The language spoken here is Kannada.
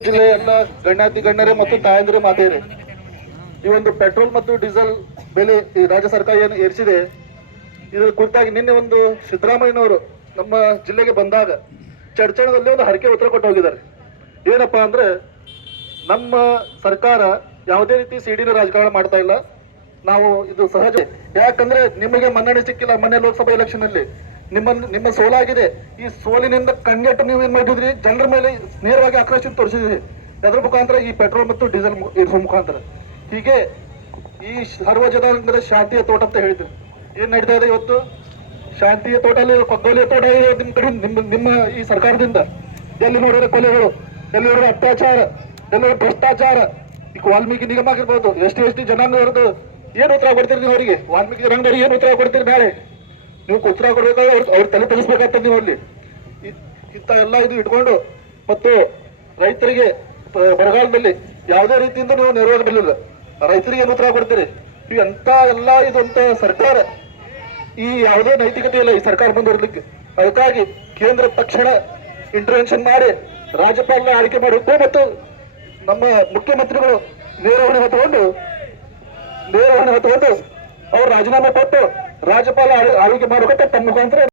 ಜಿಲ್ಲೆಯ ಎಲ್ಲ ಗಣ್ಯಾತಿ ಗಣ್ಯರೇ ಮತ್ತು ತಾಯಂದಿರು ಮಾತೆಯರೇ ಈ ಒಂದು ಪೆಟ್ರೋಲ್ ಮತ್ತು ಡೀಸೆಲ್ ಬೆಲೆ ಈ ರಾಜ್ಯ ಸರ್ಕಾರ ಏನು ಏರಿಸಿದೆ ಇದರ ಕುರಿತಾಗಿ ನಿನ್ನೆ ಒಂದು ಸಿದ್ದರಾಮಯ್ಯನವರು ನಮ್ಮ ಜಿಲ್ಲೆಗೆ ಬಂದಾಗ ಚರ್ಚಣದಲ್ಲಿ ಒಂದು ಹರಕೆ ಉತ್ತರ ಕೊಟ್ಟು ಹೋಗಿದ್ದಾರೆ. ಏನಪ್ಪಾ ಅಂದ್ರೆ, ನಮ್ಮ ಸರ್ಕಾರ ಯಾವುದೇ ರೀತಿ ಸಿಡಿನ ರಾಜಕಾರಣ ಮಾಡ್ತಾ ಇಲ್ಲ. ನಾವು ಇದು ಸಹಜ. ಯಾಕಂದ್ರೆ ನಿಮಗೆ ಮನ್ನಣೆ ಸಿಕ್ಕಿಲ್ಲ, ಮೊನ್ನೆ ಲೋಕಸಭಾ ಎಲೆಕ್ಷನ್ ಅಲ್ಲಿ. ನಿಮ್ಮ ನಿಮ್ಮ ಸೋಲಾಗಿದೆ. ಈ ಸೋಲಿನಿಂದ ಕಣ್ಣೆಟ್ಟು ನೀವು ಏನ್ ಮಾಡಿದ್ರಿ ಜನರ ಮೇಲೆ ನೇರವಾಗಿ ಆಕ್ರೋಶ ತೋರಿಸಿದ್ರಿ. ಅದರ ಮುಖಾಂತರ ಈ ಪೆಟ್ರೋಲ್ ಮತ್ತು ಡೀಸೆಲ್ ಇರುವ ಮುಖಾಂತರ. ಹೀಗೆ ಈ ಸರ್ವಜನಾಂಗದ ಶಾಂತಿಯ ತೋಟ ಅಂತ ಹೇಳಿದ್ರು. ಏನ್ ನಡೀತಾ ಇದೆ ಇವತ್ತು? ಶಾಂತಿಯ ತೋಟ ಅಲ್ಲಿ ಕೊತ್ತೋಲಿಯ ತೋಟ ಇದೆ ನಿಮ್ ಕಡೆ, ನಿಮ್ಮ ನಿಮ್ಮ ಈ ಸರ್ಕಾರದಿಂದ. ಎಲ್ಲಿ ನೋಡಿದ್ರೆ ಕೊಲೆಗಳು, ಎಲ್ಲಿ ನೋಡಿದ್ರೆ ಅತ್ಯಾಚಾರ, ಎಲ್ಲಿ ಭ್ರಷ್ಟಾಚಾರ. ಈಗ ವಾಲ್ಮೀಕಿ ನಿಗಮ ಆಗಿರ್ಬೋದು ಎಷ್ಟು ಎಷ್ಟು ಜನಾಂಗ ಇರೋದು ಏನು ಉತ್ತರ ಕೊಡ್ತೀರಿ ನೀವು ಅವರಿಗೆ? ವಾಲ್ಮೀಕಿ ಜನಾಂಗದವ್ರಿಗೆ ಏನು ಉತ್ತರ ಕೊಡ್ತೀರಿ ನಾಳೆ? ನೀವು ಉತ್ತರ ಕೊಡ್ಬೇಕಾದ್ರೆ ಅವ್ರ ಅವ್ರ ತಲೆ ತಗಿಸ್ಬೇಕಾಗ್ತದೆ ನೀವು ಅಲ್ಲಿ. ಇಂತ ಎಲ್ಲ ಇದು ಇಟ್ಕೊಂಡು ಮತ್ತು ರೈತರಿಗೆ ಬರಗಾಲದಲ್ಲಿ ಯಾವುದೇ ರೀತಿಯಿಂದ ನೀವು ನೆರವೇರ ಬರಲಿಲ್ಲ ರೈತರಿಗೆ ಏನು ಉತ್ತರ ಕೊಡ್ತೀರಿ? ನೀವು ಎಂತ ಎಲ್ಲ ಇದಂತ ಸರ್ಕಾರ, ಈ ಯಾವುದೇ ನೈತಿಕತೆ ಇಲ್ಲ ಈ ಸರ್ಕಾರ ಮುಂದುವರಲಿಕ್ಕೆ ಅದಕ್ಕಾಗಿ ಕೇಂದ್ರ ತಕ್ಷಣ ಇಂಟರ್ವೆನ್ಷನ್ ಮಾಡಿ, ರಾಜ್ಯಪಾಲನ ಆಯ್ಕೆ ಮಾಡಬೇಕು ಮತ್ತು ನಮ್ಮ ಮುಖ್ಯಮಂತ್ರಿಗಳು ನೇರ ಹೊಣೆ ಹೊತ್ತುಕೊಂಡು ನೇರ ಹೊಣೆ ಹೊತ್ತುಕೊಂಡು ಅವರು ರಾಜೀನಾಮೆ ಕೊಟ್ಟು ರಾಜ್ಯಪಾಲ ಆರೋಗ್ಯ ಮಾಡಬೇಕು ತಮ್ಮ ಮುಖಾಂತರ